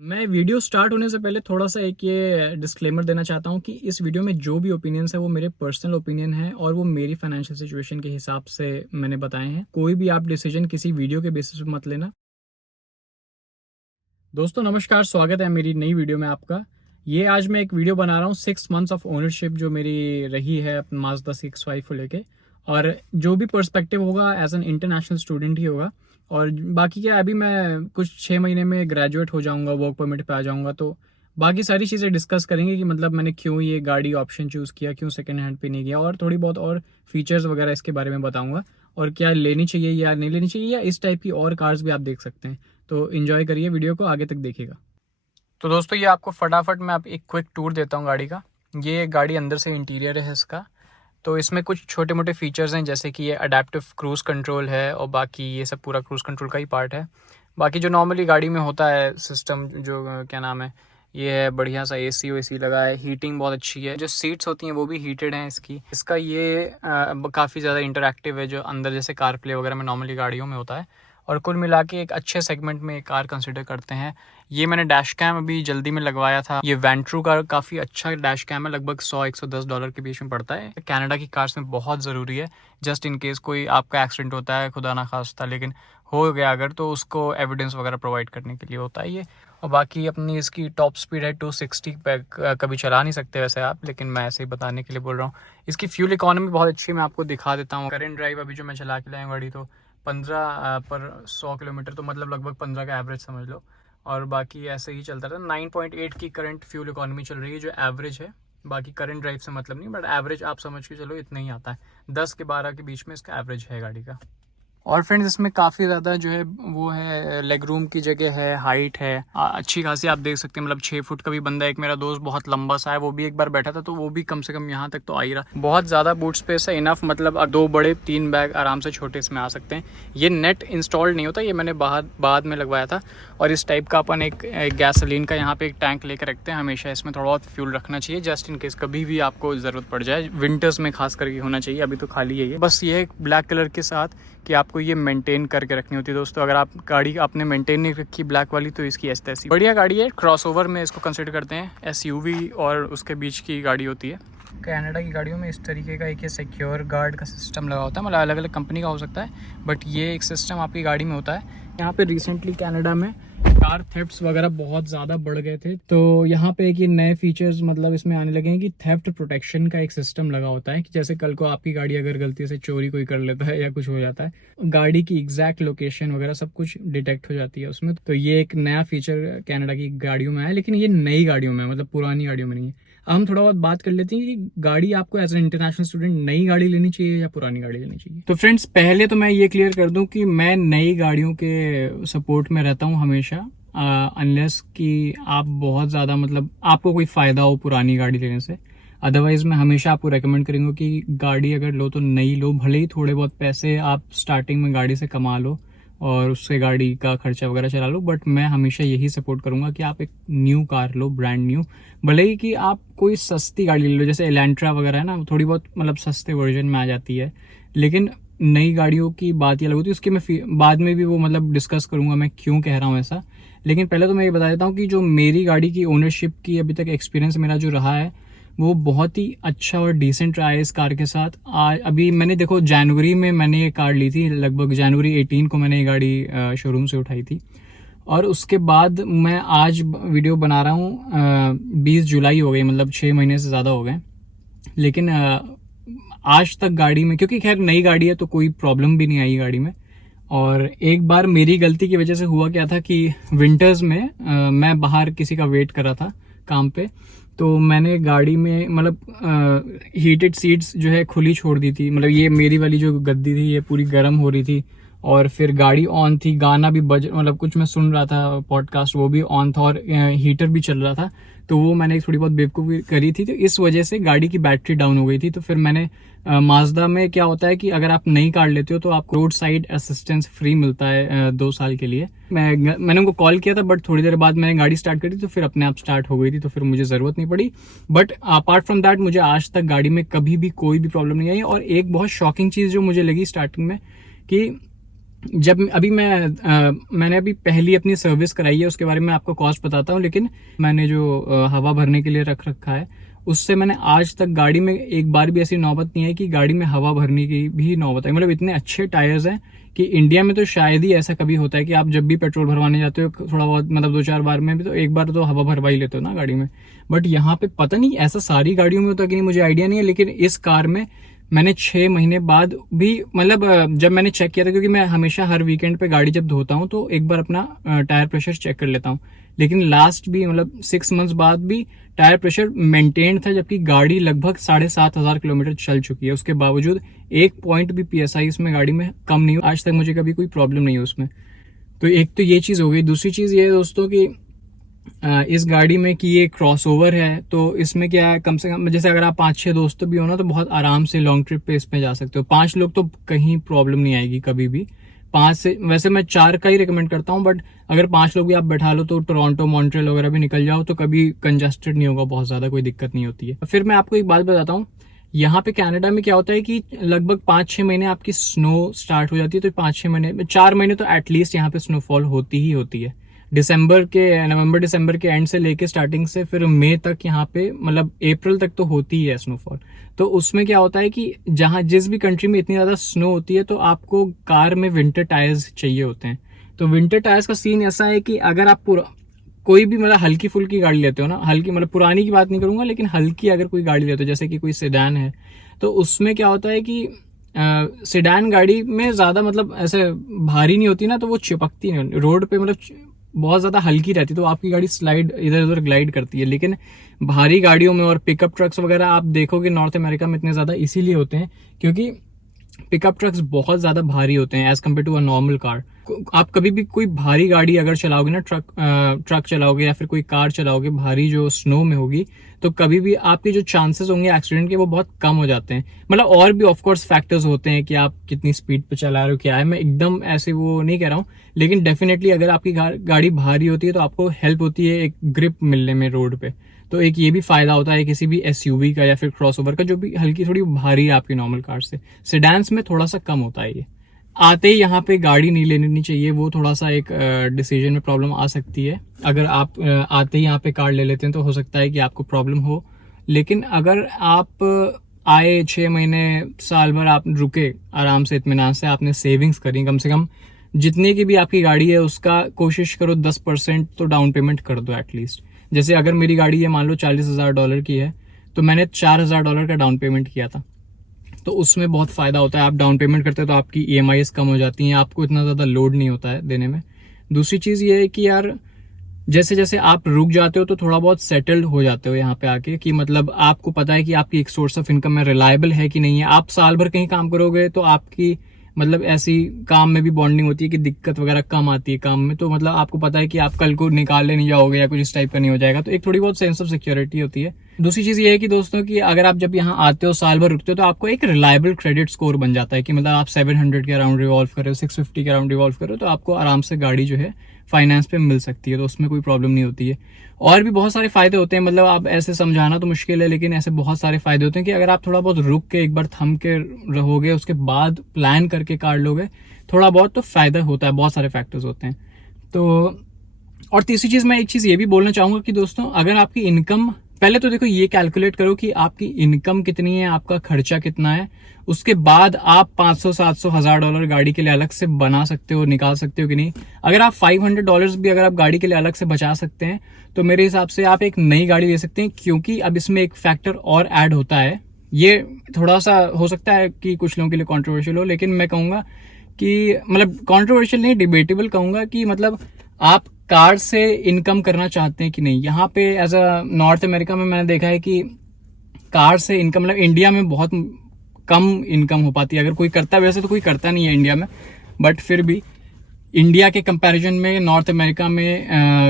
मैं video start होने से पहले थोड़ा-सा एक ये डिस्क्लेमर देना चाहता हूँ कि इस वीडियो में जो भी ओपिनियंस है वो मेरे पर्सनल ओपिनियन है और वो मेरी फाइनेंशियल सिचुएशन के हिसाब से मैंने बताए हैं। कोई भी आप डिसीजन किसी वीडियो के बेसिस पे मत लेना। दोस्तों नमस्कार, स्वागत है मेरी नई वीडियो में आपका। ये आज मैं एक वीडियो बना रहा हूँ 6 मंथ्स ऑफ ओनरशिप जो मेरी रही है माज़दा CX-5 को लेके, और जो भी पर्सपेक्टिव होगा एज एन इंटरनेशनल स्टूडेंट ही होगा। और बाकी क्या, अभी मैं कुछ 6 महीने में ग्रेजुएट हो जाऊंगा, वर्क परमिट पे आ जाऊंगा, तो बाकी सारी चीज़ें डिस्कस करेंगे कि मतलब मैंने क्यों ये गाड़ी ऑप्शन चूज़ किया, क्यों सेकेंड हैंड पे नहीं किया, और थोड़ी बहुत और फीचर्स वगैरह इसके बारे में बताऊंगा और क्या लेनी चाहिए या नहीं लेनी चाहिए, या इस टाइप की और कार्स भी आप देख सकते हैं। तो इन्जॉय करिए वीडियो को, आगे तक देखिएगा। तो दोस्तों ये आपको फटाफट मैं आप एक क्विक टूर देता हूँ गाड़ी का। ये गाड़ी अंदर से इंटीरियर है इसका। तो इसमें कुछ छोटे मोटे फीचर्स हैं, जैसे कि ये अडेप्टिव क्रूज़ कंट्रोल है और बाकी ये सब पूरा क्रूज़ कंट्रोल का ही पार्ट है। बाकी जो नॉर्मली गाड़ी में होता है सिस्टम, जो क्या नाम है, ये है बढ़िया सा एसी वेसी लगा है, हीटिंग बहुत अच्छी है, जो सीट्स होती हैं वो भी हीटेड हैं इसका ये काफ़ी ज़्यादा इंटरैक्टिव है, जो अंदर जैसे कार प्ले वगैरह में नॉर्मली गाड़ियों में होता है। और कुल मिला के एक अच्छे सेगमेंट में एक कार कंसिडर करते हैं। ये मैंने डैश कैम अभी जल्दी में लगवाया था। ये वेंट्रू का काफ़ी अच्छा डैश कैम है, लगभग $100-110 के बीच में पड़ता है। कनाडा की कार्स में बहुत ज़रूरी है, जस्ट इन केस कोई आपका एक्सीडेंट होता है, खुदा ना खास्ता, लेकिन हो गया अगर, तो उसको एविडेंस वगैरह प्रोवाइड करने के लिए होता है ये। और बाकी अपनी इसकी टॉप स्पीड है 260 पे। कभी चला नहीं सकते वैसे आप, लेकिन मैं ऐसे ही बताने के लिए बोल रहा हूँ। इसकी फ्यूल इकोनॉमी बहुत अच्छी है, मैं आपको दिखा देता हूँ। करेंट ड्राइव अभी जो मैं चला के लाया गाड़ी, तो 15 पर 100 किलोमीटर, तो मतलब लगभग 15 का एवरेज समझ लो। और बाकी ऐसे ही चलता था। 9.8 की करंट फ्यूल इकोनॉमी चल रही है, जो एवरेज है। बाकी करंट ड्राइव से मतलब नहीं, बट एवरेज आप समझ के चलो इतना ही आता है। 10 के 12 के बीच में इसका एवरेज है गाड़ी का। और फ्रेंड्स इसमें काफ़ी ज़्यादा जो है वो है, लेग रूम की जगह है, हाइट है अच्छी खासी, आप देख सकते हैं। मतलब 6 फुट का भी बंदा, एक मेरा दोस्त बहुत लंबा सा है, वो भी एक बार बैठा था, तो वो भी कम से कम यहाँ तक तो आ ही रहा। बहुत ज़्यादा बूट स्पेस है, इनफ, मतलब 2 बड़े 3 बैग आराम से छोटे इसमें आ सकते हैं। ये नेट इंस्टॉल्ड नहीं होता, ये मैंने बाद में लगवाया था। और इस टाइप का अपन एक गैसोलीन का यहाँ पे एक टैंक लेकर रखते हैं हमेशा। इसमें थोड़ा बहुत फ्यूल रखना चाहिए, जस्ट इन केस कभी भी आपको ज़रूरत पड़ जाए। विंटर्स में खास करके होना चाहिए, अभी तो खाली है ये। बस ये एक ब्लैक कलर के साथ कि आपको ये मेंटेन करके रखनी होती है दोस्तों। अगर आप गाड़ी आपने मेंटेन नहीं रखी ब्लैक वाली, तो इसकी ऐसी बढ़िया गाड़ी है। क्रॉसओवर में इसको कंसिडर करते हैं, SUV और उसके बीच की गाड़ी होती है। कनाडा की गाड़ियों में इस तरीके का एक सिक्योर गार्ड का सिस्टम लगा होता है, मतलब अलग अलग कंपनी का हो सकता है, बट ये एक सिस्टम आपकी गाड़ी में होता है। यहाँ पे रिसेंटली कनाडा में कार थेफ्ट्स वगैरह बहुत ज़्यादा बढ़ गए थे, तो यहाँ पे एक ये नए फीचर्स मतलब इसमें आने लगे हैं कि थेफ्ट प्रोटेक्शन का एक सिस्टम लगा होता है, कि जैसे कल को आपकी गाड़ी अगर गलती से चोरी कोई कर लेता है या कुछ हो जाता है, गाड़ी की एग्जैक्ट लोकेशन वगैरह सब कुछ डिटेक्ट हो जाती है उसमें। तो ये एक नया फीचर कनाडा की गाड़ियों में है, लेकिन ये नई गाड़ियों में, मतलब पुरानी गाड़ियों में नहीं है। अब हम थोड़ा बहुत बात कर लेते हैं कि गाड़ी आपको एज एन इंटरनेशनल स्टूडेंट नई गाड़ी लेनी चाहिए या पुरानी गाड़ी लेनी चाहिए। तो फ्रेंड्स पहले तो मैं ये क्लियर कर दूं कि मैं नई गाड़ियों के सपोर्ट में रहता हूं हमेशा, अनलेस कि आप बहुत ज़्यादा मतलब आपको कोई फ़ायदा हो पुरानी गाड़ी लेने से। अदरवाइज़ मैं हमेशा आपको रेकमेंड करूँगा कि गाड़ी अगर लो तो नई लो, भले ही थोड़े बहुत पैसे आप स्टार्टिंग में गाड़ी से कमा लो और उससे गाड़ी का खर्चा वगैरह चला लो, बट मैं हमेशा यही सपोर्ट करूंगा कि आप एक न्यू कार लो, ब्रांड न्यू। भले ही कि आप कोई सस्ती गाड़ी ले लो, जैसे एलेंट्रा वगैरह है ना, थोड़ी बहुत मतलब सस्ते वर्जन में आ जाती है, लेकिन नई गाड़ियों की बात ही अलग होती है। उसकी मैं बाद में भी वो मतलब डिस्कस करूंगा मैं क्यों कह रहा हूँ ऐसा। लेकिन पहले तो मैं ये बता देता हूँ कि जो मेरी गाड़ी की ओनरशिप की अभी तक एक्सपीरियंस मेरा जो रहा है, वो बहुत ही अच्छा और डिसेंट रहा है इस कार के साथ। अभी मैंने देखो जनवरी में मैंने ये कार ली थी, लगभग जनवरी 18 को मैंने ये गाड़ी शोरूम से उठाई थी, और उसके बाद मैं आज वीडियो बना रहा हूँ 20 जुलाई हो गई, मतलब 6 महीने से ज़्यादा हो गए। लेकिन आज तक गाड़ी में, क्योंकि खैर नई गाड़ी है तो कोई प्रॉब्लम भी नहीं आई गाड़ी में। और एक बार मेरी गलती की वजह से हुआ क्या था कि विंटर्स में मैं बाहर किसी का वेट कर रहा था काम पे, तो मैंने गाड़ी में मतलब हीटेड सीट्स जो है खुली छोड़ दी थी। मतलब ये मेरी वाली जो गद्दी थी ये पूरी गर्म हो रही थी, और फिर गाड़ी ऑन थी, गाना भी बज, मतलब कुछ मैं सुन रहा था, पॉडकास्ट वो भी ऑन था, और हीटर भी चल रहा था। तो वो मैंने थोड़ी बहुत बेवकूफ़ी करी थी, तो इस वजह से गाड़ी की बैटरी डाउन हो गई थी। तो फिर मैंने माजदा में क्या होता है कि अगर आप नई कार लेते हो तो आपको रोड साइड असिस्टेंस फ्री मिलता है 2 साल के लिए। मैंने उनको कॉल किया था, बट थोड़ी देर बाद मैंने गाड़ी स्टार्ट करी तो फिर अपने आप स्टार्ट हो गई थी, तो फिर मुझे ज़रूरत नहीं पड़ी। बट अपार्ट फ्रॉम दैट मुझे आज तक गाड़ी में कभी भी कोई भी प्रॉब्लम नहीं आई। और एक बहुत शॉकिंग चीज़ जो मुझे लगी स्टार्टिंग में, कि जब अभी मैंने अभी पहली अपनी सर्विस कराई है, उसके बारे में आपको कॉस्ट बताता हूँ। लेकिन मैंने जो हवा भरने के लिए रख रखा है, उससे मैंने आज तक गाड़ी में एक बार भी ऐसी नौबत नहीं है कि गाड़ी में हवा भरने की भी नौबत है। मतलब इतने अच्छे टायर्स हैं कि इंडिया में तो शायद ही ऐसा कभी होता है कि आप जब भी पेट्रोल भरवाने जाते हो थोड़ा बहुत, मतलब 2-4 बार में भी तो एक बार तो हवा भरवा ही लेते हो ना गाड़ी में। बट यहाँ पे पता नहीं ऐसा सारी गाड़ियों में होता है कि नहीं, मुझे आइडिया नहीं है। लेकिन इस कार में मैंने 6 महीने बाद भी, मतलब जब मैंने चेक किया था, क्योंकि मैं हमेशा हर वीकेंड पे गाड़ी जब धोता हूँ तो एक बार अपना टायर प्रेशर चेक कर लेता हूँ। लेकिन लास्ट भी मतलब 6 मंथ्स बाद भी टायर प्रेशर मेंटेन था, जबकि गाड़ी लगभग 7,500 किलोमीटर चल चुकी है। उसके बावजूद एक पॉइंट भी PSI इसमें गाड़ी में कम नहीं हुआ। आज तक मुझे कभी कोई प्रॉब्लम नहीं है उसमें। तो एक तो ये चीज़ हो गई। दूसरी चीज़ ये है दोस्तों कि इस गाड़ी में कि ये क्रॉसओवर है, तो इसमें क्या है, कम से कम जैसे अगर आप 5-6 दोस्त भी हो ना तो बहुत आराम से लॉन्ग ट्रिप पे इसमें जा सकते हो। 5 लोग तो कहीं प्रॉब्लम नहीं आएगी कभी भी। 5 से वैसे मैं 4 का ही रिकमेंड करता हूँ, बट अगर 5 लोग भी आप बैठा लो तो टोरंटो मॉन्ट्रियल वगैरह भी निकल जाओ तो कभी कंजस्टेड नहीं होगा, बहुत ज़्यादा कोई दिक्कत नहीं होती है। फिर मैं आपको एक बात बताता हूँ, यहाँ पे कनाडा में क्या होता है कि लगभग 5-6 महीने आपकी स्नो स्टार्ट हो जाती है। तो 5-6 महीने, 4 महीने तो एटलीस्ट यहाँ पे स्नोफॉल होती ही होती है। नवंबर दिसंबर के एंड से लेके स्टार्टिंग से फिर मई तक यहाँ पे, मतलब अप्रैल तक तो होती ही है स्नोफॉल। तो उसमें क्या होता है कि जहाँ जिस भी कंट्री में इतनी ज़्यादा स्नो होती है तो आपको कार में विंटर टायर्स चाहिए होते हैं। तो विंटर टायर्स का सीन ऐसा है कि अगर आप कोई भी मतलब हल्की फुल्की गाड़ी लेते हो ना, हल्की मतलब पुरानी की बात नहीं करूंगा, लेकिन हल्की अगर कोई गाड़ी लेते हो जैसे कि कोई सेडान है, तो उसमें क्या होता है कि सेडान गाड़ी में ज़्यादा मतलब ऐसे भारी नहीं होती ना, तो वो चिपकती नहीं रोड पे, मतलब बहुत ज़्यादा हल्की रहती है, तो आपकी गाड़ी स्लाइड इधर उधर ग्लाइड करती है। लेकिन भारी गाड़ियों में और पिकअप ट्रक्स वगैरह आप देखोगे नॉर्थ अमेरिका में इतने ज़्यादा इसीलिए होते हैं क्योंकि पिकअप ट्रक्स बहुत ज़्यादा भारी होते हैं as compare to a normal car. आप कभी भी कोई भारी गाड़ी अगर चलाओगे ना, ट्रक चलाओगे या फिर कोई कार चलाओगे भारी जो स्नो में होगी, तो कभी भी आपके जो चांसेस होंगे एक्सीडेंट के वो बहुत कम हो जाते हैं। मतलब और भी ऑफ कोर्स फैक्टर्स होते हैं कि आप कितनी स्पीड पे चला रहे हो, क्या है, मैं एकदम ऐसे वो नहीं कह रहा हूँ। लेकिन डेफिनेटली अगर आपकी गाड़ी भारी होती है तो आपको हेल्प होती है एक ग्रिप मिलने में रोड पे। तो एक ये भी फायदा होता है किसी भी SUV का या फिर क्रॉसओवर का जो भी हल्की थोड़ी भारी है आपकी नॉर्मल कार से। सेडान्स में थोड़ा सा कम होता है ये। आते ही यहाँ पे गाड़ी नहीं लेनी चाहिए, वो थोड़ा सा एक डिसीजन में प्रॉब्लम आ सकती है। अगर आप आते ही यहाँ पे कार ले लेते हैं तो हो सकता है कि आपको प्रॉब्लम हो। लेकिन अगर आप आए 6 महीने साल भर आप रुके आराम से इत्मीनान से, आपने सेविंग्स करी, कम से कम जितने की भी आपकी गाड़ी है उसका कोशिश करो 10% तो डाउन पेमेंट कर दो एटलीस्ट। जैसे अगर मेरी गाड़ी है मान लो $40,000 की है, तो मैंने $4,000 का डाउन पेमेंट किया था। तो उसमें बहुत फ़ायदा होता है, आप डाउन पेमेंट करते हो तो आपकी EMIs कम हो जाती हैं, आपको इतना ज़्यादा लोड नहीं होता है देने में। दूसरी चीज़ ये है कि यार जैसे जैसे आप रुक जाते हो तो थोड़ा बहुत सेटल्ड हो जाते हो यहाँ पे आके, कि मतलब आपको पता है कि आपकी एक सोर्स ऑफ इनकम में रिलायबल है कि नहीं है। आप साल भर कहीं काम करोगे तो आपकी मतलब ऐसी काम में भी बॉन्डिंग होती है कि दिक्कत वगैरह कम आती है काम में, तो मतलब आपको पता है कि आप कल को निकालने नहीं जाओगे या कुछ इस टाइप का नहीं हो जाएगा, तो एक थोड़ी बहुत सेंस ऑफ सिक्योरिटी होती है। दूसरी चीज़ ये है कि दोस्तों कि अगर आप जब यहाँ आते हो साल भर रुकते हो तो आपको एक रिलायबल क्रेडिट स्कोर बन जाता है कि मतलब आप 700 के अराउंड रिवॉल्व कर रहे हो, 650 के अराउंड रिवॉल्व कर रहे हो, तो आपको आराम से गाड़ी जो है फाइनेंस पे मिल सकती है, तो उसमें कोई प्रॉब्लम नहीं होती है। और भी बहुत सारे फायदे होते हैं, मतलब आप ऐसे समझाना तो मुश्किल है, लेकिन ऐसे बहुत सारे फायदे होते हैं कि अगर आप थोड़ा बहुत रुक के एक बार थम के रहोगे, उसके बाद प्लान करके कार लोगे, थोड़ा बहुत तो फायदा होता है, बहुत सारे फैक्टर्स होते हैं। तो और तीसरी चीज़ मैं एक चीज़ ये भी बोलना चाहूँगा कि दोस्तों अगर आपकी इनकम, पहले तो देखो ये कैलकुलेट करो कि आपकी इनकम कितनी है, आपका खर्चा कितना है, उसके बाद आप 500, 700, $1,000 गाड़ी के लिए अलग से बना सकते हो, निकाल सकते हो कि नहीं। अगर आप $500 भी अगर आप गाड़ी के लिए अलग से बचा सकते हैं तो मेरे हिसाब से आप एक नई गाड़ी ले सकते हैं, क्योंकि अब इसमें एक फैक्टर और ऐड होता है। ये थोड़ा सा हो सकता है कि कुछ लोगों के लिए कॉन्ट्रोवर्शियल हो, लेकिन मैं कहूँगा कि मतलब कॉन्ट्रोवर्शियल नहीं, डिबेटेबल कहूँगा कि मतलब आप कार से इनकम करना चाहते हैं कि नहीं। यहाँ पे एज अ नॉर्थ अमेरिका में मैंने देखा है कि कार से इनकम, मतलब इंडिया में बहुत कम इनकम हो पाती है। अगर कोई करता है, वैसे तो कोई करता नहीं है इंडिया में, बट फिर भी इंडिया के कंपैरिजन में नॉर्थ अमेरिका में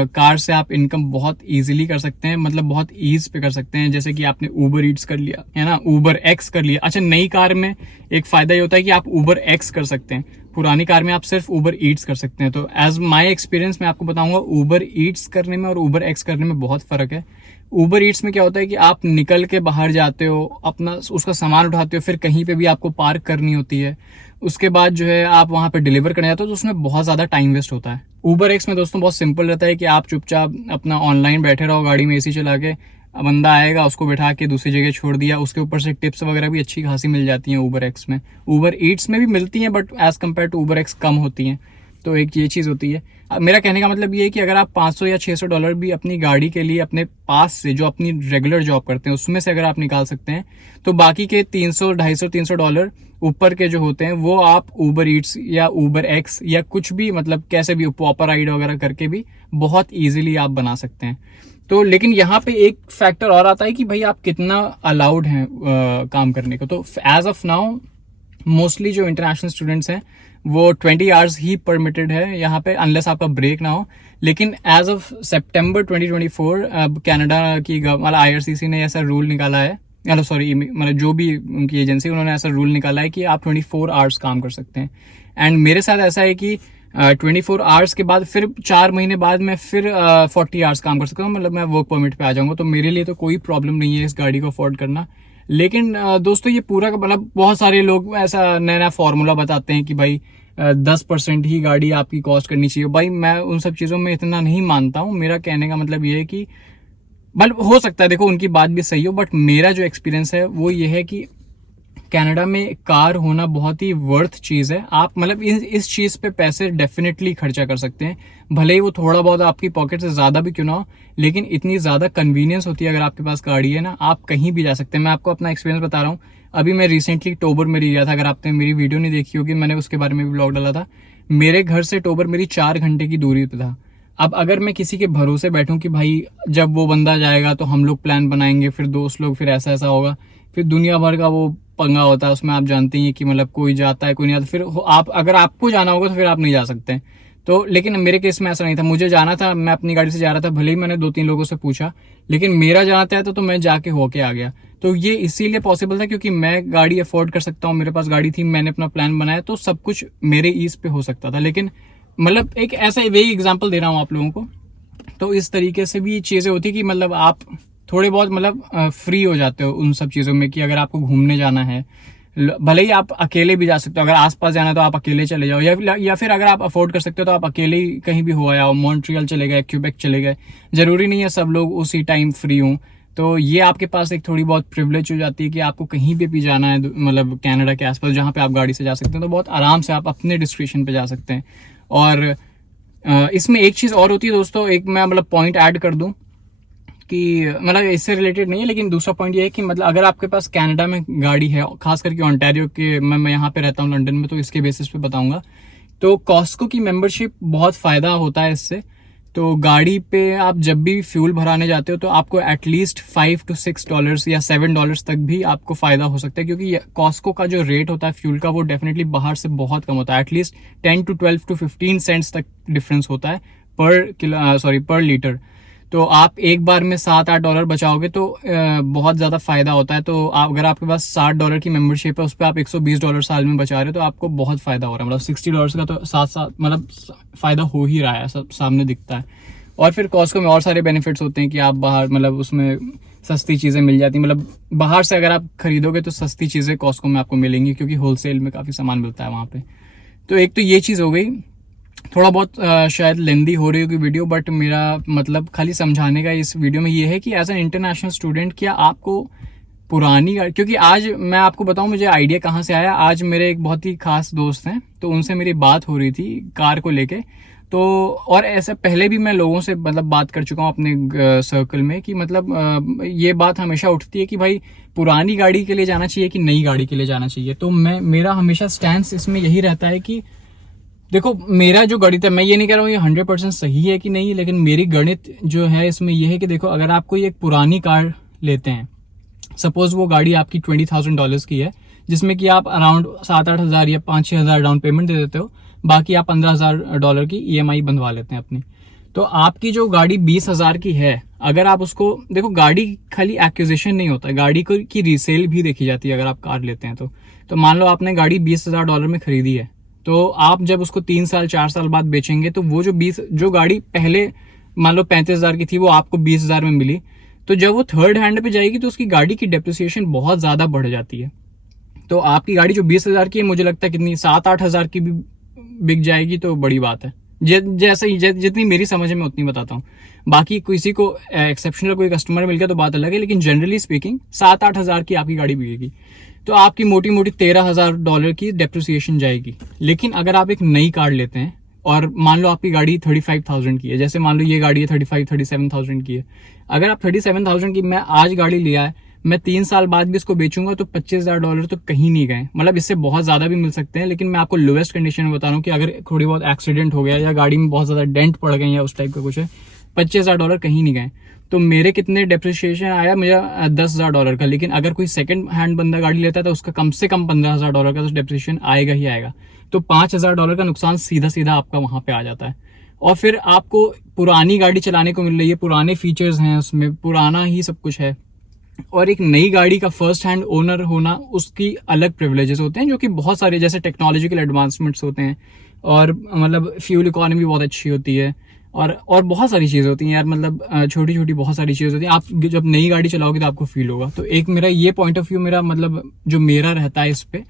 कार से आप इनकम बहुत इजीली कर सकते हैं, मतलब बहुत ईज पे कर सकते हैं। जैसे कि आपने ऊबर ईट्स कर लिया है ना, ऊबर एक्स कर लिया। अच्छा, नई कार में एक फायदा ये होता है कि आप ऊबर एक्स कर सकते हैं। पुरानी कार में आप सिर्फ ऊबर ईट्स कर सकते हैं। तो एज माई एक्सपीरियंस मैं आपको बताऊंगा ऊबर ईट्स करने में और ऊबर एक्स करने में बहुत फर्क है। ऊबर ईट्स में क्या होता है कि आप निकल के बाहर जाते हो, अपना उसका सामान उठाते हो, फिर कहीं पे भी आपको पार्क करनी होती है, उसके बाद जो है आप वहां पे डिलीवर करने जाते हो, तो उसमें बहुत ज्यादा टाइम वेस्ट होता है। ऊबर एक्स में दोस्तों बहुत सिंपल रहता है कि आप चुपचाप अपना ऑनलाइन बैठे रहो, गाड़ी में एसी चला के, बंदा आएगा उसको बैठा के दूसरी जगह छोड़ दिया, उसके ऊपर से टिप्स वगैरह भी अच्छी खासी मिल जाती हैं ऊबर एक्स में। ऊबर ईट्स में भी मिलती हैं but as compare to Uber X कम होती हैं। तो एक ये चीज़ होती है। मेरा कहने का मतलब ये है कि अगर आप 500 या 600 डॉलर भी अपनी गाड़ी के लिए अपने पास से, जो अपनी रेगुलर जॉब करते हैं उसमें से अगर आप निकाल सकते हैं, तो बाकी के 300, 250, 300 डॉलर ऊपर के जो होते हैं वो आप ऊबर ईट्स या ऊबर एक्स या कुछ भी, मतलब कैसे भी पॉपर राइड वगैरह करके भी बहुत ईजिली आप बना सकते हैं। तो लेकिन यहाँ पे एक फैक्टर और आता है कि भाई आप कितना अलाउड हैं काम करने को। तो एज ऑफ नाउ मोस्टली जो इंटरनेशनल स्टूडेंट्स हैं वो 20 आवर्स ही परमिटेड है यहाँ पे, अनलेस आपका ब्रेक ना हो। लेकिन एज ऑफ सितंबर 2024 अब कनाडा की मतलब IRCC ने ऐसा रूल निकाला है, मतलब जो भी उनकी एजेंसी, उन्होंने ऐसा रूल निकाला है कि आप 24 आवर्स काम कर सकते हैं। एंड मेरे साथ ऐसा है कि 24 आवर्स के बाद फिर 4 महीने बाद मैं फिर 40 आवर्स काम कर सकता हूँ, मतलब मैं वर्क परमिट पे आ जाऊंगा। तो मेरे लिए तो कोई प्रॉब्लम नहीं है इस गाड़ी को अफोर्ड करना। लेकिन दोस्तों ये पूरा का मतलब बहुत सारे लोग ऐसा नया नया फॉर्मूला बताते हैं कि भाई 10% ही गाड़ी आपकी कॉस्ट करनी चाहिए। भाई मैं उन सब चीज़ों में इतना नहीं मानता हूँ। मेरा कहने का मतलब ये है कि मतलब हो सकता है, देखो उनकी बात भी सही हो, बट मेरा जो एक्सपीरियंस है वो ये है कि कनाडा में कार होना बहुत ही वर्थ चीज़ है। आप मतलब इस चीज़ पे पैसे डेफिनेटली खर्चा कर सकते हैं, भले ही वो थोड़ा बहुत आपकी पॉकेट से ज़्यादा भी क्यों ना हो, लेकिन इतनी ज़्यादा कन्वीनियंस होती है अगर आपके पास गाड़ी है ना, आप कहीं भी जा सकते हैं। मैं आपको अपना एक्सपीरियंस बता रहा हूँ। अभी मैं रिसेंटली टोबर में गया था, अगर आपने मेरी वीडियो नहीं देखी होगी, मैंने उसके बारे में भी ब्लॉग डाला था। मेरे घर से टोबर मेरी 4 घंटे की दूरी पे था। अब अगर मैं किसी के भरोसे बैठूं कि भाई जब वो बंदा जाएगा तो हम लोग प्लान बनाएंगे, फिर दोस्त लोग, फिर ऐसा ऐसा होगा, फिर दुनिया भर का वो पंगा होता है उसमें। आप जानते ही हैं कि मतलब कोई जाता है कोई नहीं आता, फिर आप अगर आपको जाना होगा तो फिर आप नहीं जा सकते। तो लेकिन मेरे केस में ऐसा नहीं था, मुझे जाना था, मैं अपनी गाड़ी से जा रहा था, भले ही मैंने 2-3 लोगों से पूछा, लेकिन मेरा जाना था तो मैं जाके होके आ गया। तो ये इसीलिए पॉसिबल था क्योंकि मैं गाड़ी अफोर्ड कर सकता हूँ, मेरे पास गाड़ी थी, मैंने अपना प्लान बनाया, तो सब कुछ मेरे ईज पे हो सकता था। लेकिन मतलब एक ऐसा वही एग्जाम्पल दे रहा हूँ आप लोगों को। तो इस तरीके से भी चीज़ें होती है कि मतलब आप थोड़े बहुत मतलब फ्री हो जाते हो उन सब चीज़ों में कि अगर आपको घूमने जाना है, भले ही आप अकेले भी जा सकते हो, अगर आसपास जाना है तो आप अकेले चले जाओ, या फिर अगर आप अफोर्ड कर सकते हो तो आप अकेले ही कहीं भी हो आओ, मॉन्ट्रियल चले गए, क्यूबेक चले गए। जरूरी नहीं है सब लोग उसी टाइम फ्री हों। तो ये आपके पास एक थोड़ी बहुत प्रिविलेज हो जाती है कि आपको कहीं पे भी जाना है, मतलब कनाडा के आसपास जहाँ पे आप गाड़ी से जा सकते हैं, तो बहुत आराम से आप अपने डिस्क्रिप्शन पे जा सकते हैं। और इसमें एक चीज़ और होती है दोस्तों, एक मैं मतलब पॉइंट ऐड कर दूं कि मतलब इससे रिलेटेड नहीं है, लेकिन दूसरा पॉइंट ये है कि मतलब अगर आपके पास कनाडा में गाड़ी है, खास करके ओंटारियो के, मैं यहाँ पे रहता हूँ लंदन में, तो इसके बेसिस पे बताऊंगा। तो कॉस्को की मेंबरशिप बहुत फ़ायदा होता है इससे। तो गाड़ी पे आप जब भी फ्यूल भराने जाते हो तो आपको एटलीस्ट $5 to $6 या $7 तक भी आपको फ़ायदा हो सकता है, क्योंकि कॉस्को का जो रेट होता है फ्यूल का वो डेफिनेटली बाहर से बहुत कम होता है। एटलीस्ट 10 to 12 to 15 सेंट्स तक डिफरेंस होता है पर लीटर। तो आप एक बार में $7-8 बचाओगे तो बहुत ज़्यादा फायदा होता है। तो अगर आपके पास $60 की मेंबरशिप है, उस पर आप $120 साल में बचा रहे हो, तो आपको बहुत फायदा हो रहा है। मतलब $60 का तो साथ साथ मतलब फायदा हो ही रहा है, सब सामने दिखता है। और फिर कॉस्को में और सारे बेनिफिट्स होते हैं कि आप बाहर मतलब उसमें सस्ती चीज़ें मिल जाती हैं, मतलब बाहर से अगर आप खरीदोगे तो सस्ती चीज़ें कॉस्को में आपको मिलेंगी, क्योंकि होलसेल में काफ़ी सामान मिलता है वहाँ पे। तो एक तो ये चीज़ हो गई। थोड़ा बहुत शायद लेंदी हो रही होगी वीडियो, बट मेरा मतलब खाली समझाने का इस वीडियो में ये है कि एज एन इंटरनेशनल स्टूडेंट क्या आपको पुरानी गाड़ी, क्योंकि आज मैं आपको बताऊं मुझे आइडिया कहाँ से आया। आज मेरे एक बहुत ही खास दोस्त हैं, तो उनसे मेरी बात हो रही थी कार को लेके। तो और ऐसा पहले भी मैं लोगों से मतलब बात कर चुका हूँ अपने सर्कल में कि मतलब ये बात हमेशा उठती है कि भाई पुरानी गाड़ी के लिए जाना चाहिए कि नई गाड़ी के लिए जाना चाहिए। तो मेरा हमेशा स्टैंस इसमें यही रहता है कि देखो मेरा जो गणित है, मैं ये नहीं कह रहा हूँ ये 100% सही है कि नहीं, लेकिन मेरी गणित जो है इसमें यह है कि देखो अगर आप कोई एक पुरानी कार लेते हैं, सपोज वो गाड़ी आपकी $20,000 की है, जिसमें कि आप अराउंड 7-8 हज़ार या 5-6 हज़ार डाउन पेमेंट दे देते हो, बाकी आप $15,000 की EMI बनवा लेते हैं अपनी। तो आपकी जो गाड़ी 20,000 की है, अगर आप उसको देखो, गाड़ी खाली एक्विजिशन नहीं होता है, गाड़ी की रीसेल भी देखी जाती है अगर आप कार लेते हैं तो मान लो आपने गाड़ी $20,000 में खरीदी है, तो आप जब उसको 3 साल 4 साल बाद बेचेंगे तो वो जो गाड़ी पहले मान लो 35,000 की थी वो आपको 20,000 में मिली, तो जब वो थर्ड हैंड पे जाएगी तो उसकी गाड़ी की डेप्रिसिएशन बहुत ज्यादा बढ़ जाती है। तो आपकी गाड़ी जो 20,000 की है, मुझे लगता है कितनी 7-8 हज़ार की भी बिक जाएगी तो बड़ी बात है। जैसे ही जितनी मेरी समझ में उतनी बताता हूँ, बाकी किसी को एक्सेप्शनल कोई कस्टमर मिल गया तो बात अलग है, लेकिन जनरली स्पीकिंग 7-8 हज़ार की आपकी गाड़ी बिकेगी तो आपकी मोटी मोटी $13,000 की डेप्रिसिएशन जाएगी। लेकिन अगर आप एक नई कार लेते हैं और मान लो आपकी गाड़ी 35,000 की है, जैसे मान लो ये गाड़ी है 37,000 की है, अगर आप 37,000 की मैं आज गाड़ी लिया है, मैं 3 साल बाद भी इसको बेचूंगा तो $25,000 तो कहीं नहीं गए। मतलब इससे बहुत ज्यादा भी मिल सकते हैं, लेकिन मैं आपको लोएस्ट कंडीशन में बता रहा हूँ कि अगर थोड़ी बहुत एक्सीडेंट हो गया या गाड़ी में बहुत ज्यादा डेंट पड़ गए या उस टाइप का कुछ है, $25,000 कहीं नहीं गए। तो मेरे कितने डेप्रिसिएशन आया, मुझे $10,000 का। लेकिन अगर कोई सेकंड हैंड बंदा गाड़ी लेता है तो उसका कम से कम $15,000 का तो डेप्रिसिएशन आएगा ही आएगा। तो $5,000 का नुकसान सीधा सीधा आपका वहां पे आ जाता है। और फिर आपको पुरानी गाड़ी चलाने को मिल रही है, पुराने फीचर्स हैं उसमें, पुराना ही सब कुछ है। और एक नई गाड़ी का फर्स्ट हैंड ओनर होना, उसकी अलग प्रिविलेजेस होते हैं जो कि बहुत सारे, जैसे टेक्नोलॉजिकल एडवांसमेंट्स होते हैं और मतलब फ्यूल इकोनॉमी बहुत अच्छी होती है और बहुत सारी चीज़ें होती हैं यार। मतलब छोटी छोटी बहुत सारी चीज़ें होती हैं। आप जब नई गाड़ी चलाओगे तो आपको फील होगा। तो एक मेरा ये पॉइंट ऑफ व्यू, मेरा मतलब जो मेरा रहता है इस पे,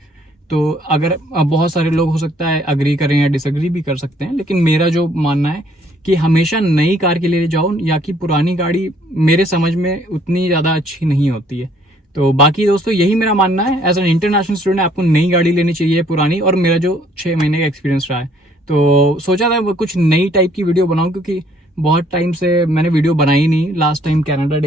तो अगर बहुत सारे लोग हो सकता है अग्री करें या डिसअग्री भी कर सकते हैं, लेकिन मेरा जो मानना है कि हमेशा नई कार के लिए जाओ, या कि पुरानी गाड़ी मेरे समझ में उतनी ज़्यादा अच्छी नहीं होती है। तो बाकी दोस्तों यही मेरा मानना है। एज एन इंटरनेशनल स्टूडेंट आपको नई गाड़ी लेनी चाहिए पुरानी, और मेरा जो 6 महीने का एक्सपीरियंस रहा है, तो सोचा था कुछ नई टाइप की वीडियो बनाऊं, क्योंकि बहुत टाइम से मैंने वीडियो बनाई नहीं। Last time Canada